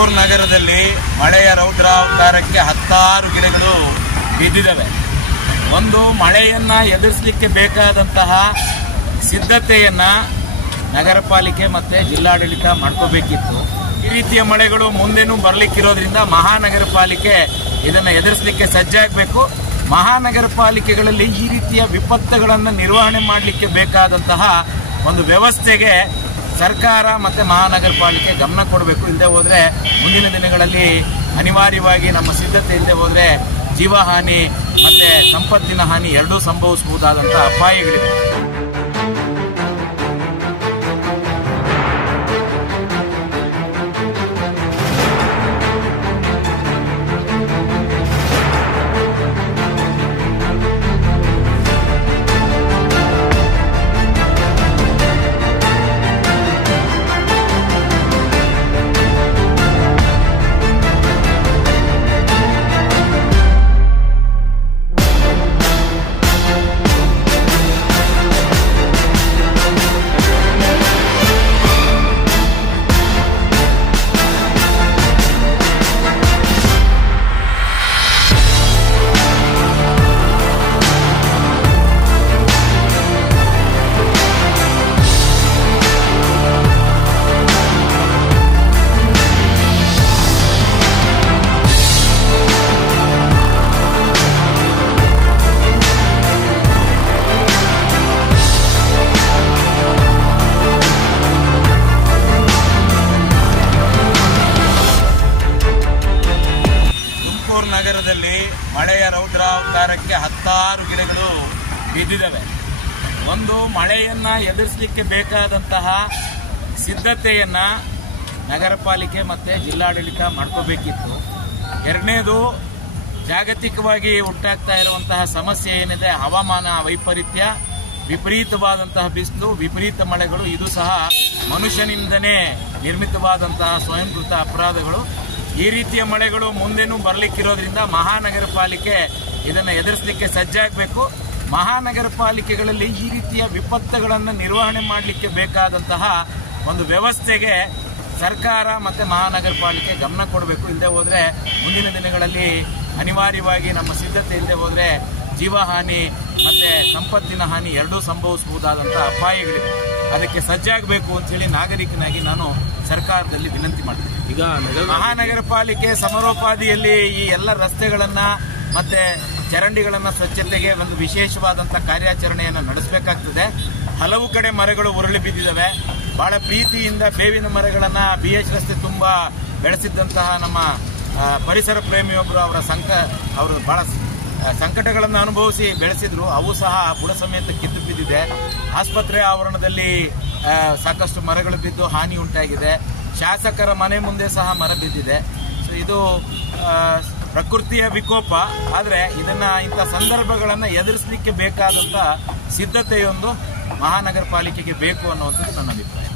ತುಮಕೂರು ನಗರದಲ್ಲಿ ಮಳೆಯ ರೌದ್ರಾವತಾರಕ್ಕೆ 10 ಗಿಡಗಳು ಬಿದ್ದಿದ್ದಾವೆ. ಒಂದು ಮಳೆಯನ್ನ ಎದುರಿಸಲಿಕ್ಕೆ ಬೇಕಾದಂತಹ ಸಿದ್ಧತೆಯನ್ನ ನಗರ ಪಾಲಿಕೆ ಮತ್ತೆ ಜಿಲ್ಲಾಡಳಿತ ಮಾಡ್ಕೋಬೇಕಿತ್ತು. ಈ ರೀತಿಯ ಮಳೆಗಳು ಮುಂದೆನೂ ಬರಲಿಕ್ಕಿರೋದ್ರಿಂದ ಮಹಾನಗರ ಪಾಲಿಕೆ ಇದನ್ನ ಎದುರಿಸಲಿಕ್ಕೆ ಸಜ್ಜಾಗಬೇಕು. ಮಹಾನಗರ ಪಾಲಿಕೆಗಳಲ್ಲಿ ಈ ರೀತಿಯ ವಿಪತ್ತುಗಳನ್ನು ನಿರ್ವಹಣೆ ಮಾಡಲಿಕ್ಕೆ ಬೇಕಾದಂತಹ ಒಂದು ವ್ಯವಸ್ಥೆಗೆ ಸರ್ಕಾರ ಮತ್ತು ಮಹಾನಗರ ಪಾಲಿಕೆ ಗಮನ ಕೊಡಬೇಕು. ಇಲ್ಲದೆ ಹೋದರೆ ಮುಂದಿನ ದಿನಗಳಲ್ಲಿ ಅನಿವಾರ್ಯವಾಗಿ ನಮ್ಮ ಸಿದ್ಧತೆ ಇಲ್ಲದೆ ಹೋದರೆ ಜೀವಹಾನಿ ಮತ್ತು ಸಂಪತ್ತಿನ ಹಾನಿ ಎರಡೂ ಸಂಭವಿಸಬಹುದಾದಂಥ ಅಪಾಯಗಳಿವೆ. ನಗರದಲ್ಲಿ ಮಳೆಯ ರೌದ್ರಾವತಾರಕ್ಕೆ 10 ಗಿಡಗಳು ಬಿದ್ದಿದ್ದಾವೆ. ಒಂದು ಮಳೆಯನ್ನ ಎದುರಿಸಲಿಕ್ಕೆ ಬೇಕಾದಂತಹ ಸಿದ್ಧತೆಯನ್ನ ನಗರ ಪಾಲಿಕೆ ಮತ್ತೆ ಜಿಲ್ಲಾಡಳಿತ ಮಾಡ್ಕೋಬೇಕಿತ್ತು. ಎರಡನೇದು, ಜಾಗತಿಕವಾಗಿ ಉಂಟಾಗ್ತಾ ಇರುವಂತಹ ಸಮಸ್ಯೆ ಏನಿದೆ, ಹವಾಮಾನ ವೈಪರೀತ್ಯ, ವಿಪರೀತವಾದಂತಹ ಬಿಸಿಲು, ವಿಪರೀತ ಮಳೆಗಳು, ಇದು ಸಹ ಮನುಷ್ಯನಿಂದನೇ ನಿರ್ಮಿತವಾದಂತಹ ಸ್ವಯಂಕೃತ ಅಪರಾಧಗಳು. ಈ ರೀತಿಯ ಮಳೆಗಳು ಮುಂದೆನೂ ಬರಲಿಕ್ಕಿರೋದ್ರಿಂದ ಮಹಾನಗರ ಪಾಲಿಕೆ ಇದನ್ನು ಎದುರಿಸಲಿಕ್ಕೆ ಸಜ್ಜಾಗಬೇಕು. ಮಹಾನಗರ ಪಾಲಿಕೆಗಳಲ್ಲಿ ಈ ರೀತಿಯ ವಿಪತ್ತುಗಳನ್ನು ನಿರ್ವಹಣೆ ಮಾಡಲಿಕ್ಕೆ ಬೇಕಾದಂತಹ ಒಂದು ವ್ಯವಸ್ಥೆಗೆ ಸರ್ಕಾರ ಮತ್ತು ಮಹಾನಗರ ಪಾಲಿಕೆ ಗಮನ ಕೊಡಬೇಕು. ಇಲ್ಲದೆ ಹೋದರೆ ಮುಂದಿನ ದಿನಗಳಲ್ಲಿ ಅನಿವಾರ್ಯವಾಗಿ ನಮ್ಮ ಸಿದ್ಧತೆ ಇಲ್ಲದೆ ಹೋದರೆ ಜೀವಹಾನಿ ಮತ್ತು ಸಂಪತ್ತಿನ ಹಾನಿ ಎರಡೂ ಸಂಭವಿಸಬಹುದಾದಂಥ ಅಪಾಯಗಳಿವೆ. ಅದಕ್ಕೆ ಸಜ್ಜಾಗಬೇಕು ಅಂತೇಳಿ ನಾಗರಿಕನಾಗಿ ನಾನು ಸರ್ಕಾರದಲ್ಲಿ ವಿನಂತಿ ಮಾಡ್ತೀನಿ. ಈಗ ಮಹಾನಗರ ಪಾಲಿಕೆ ಸಮರೋಪಾದಿಯಲ್ಲಿ ಈ ಎಲ್ಲ ರಸ್ತೆಗಳನ್ನು ಮತ್ತೆ ಚರಂಡಿಗಳನ್ನು ಸ್ವಚ್ಛತೆಗೆ ಒಂದು ವಿಶೇಷವಾದಂಥ ಕಾರ್ಯಾಚರಣೆಯನ್ನು ನಡೆಸಬೇಕಾಗ್ತದೆ. ಹಲವು ಕಡೆ ಮರಗಳು ಉರುಳಿ ಬಿದ್ದಿದ್ದಾವೆ. ಬಹಳ ಪ್ರೀತಿಯಿಂದ ಬೇವಿನ ಮರಗಳನ್ನು BH ರಸ್ತೆ ತುಂಬ ಬೆಳೆಸಿದ್ದಂತಹ ನಮ್ಮ ಪರಿಸರ ಪ್ರೇಮಿಯೊಬ್ಬರು ಅವರು ಬಹಳ ಸಂಕಟಗಳನ್ನು ಅನುಭವಿಸಿ ಬೆಳೆಸಿದ್ರು. ಅವು ಸಹ ಬುಡ ಸಮೇತ ಕಿತ್ತು ಬಿದ್ದಿದೆ. ಆಸ್ಪತ್ರೆ ಆವರಣದಲ್ಲಿ ಸಾಕಷ್ಟು ಮರಗಳು ಬಿದ್ದು ಹಾನಿ ಉಂಟಾಗಿದೆ. ಶಾಸಕರ ಮನೆ ಮುಂದೆ ಸಹ ಮರ ಬಿದ್ದಿದೆ. ಇದು ಪ್ರಕೃತಿಯ ವಿಕೋಪ. ಆದರೆ ಇಂಥ ಸಂದರ್ಭಗಳನ್ನು ಎದುರಿಸಲಿಕ್ಕೆ ಬೇಕಾದಂಥ ಸಿದ್ಧತೆಯೊಂದು ಮಹಾನಗರ ಪಾಲಿಕೆಗೆ ಬೇಕು ಅನ್ನುವಂಥದ್ದು ನನ್ನ ಅಭಿಪ್ರಾಯ.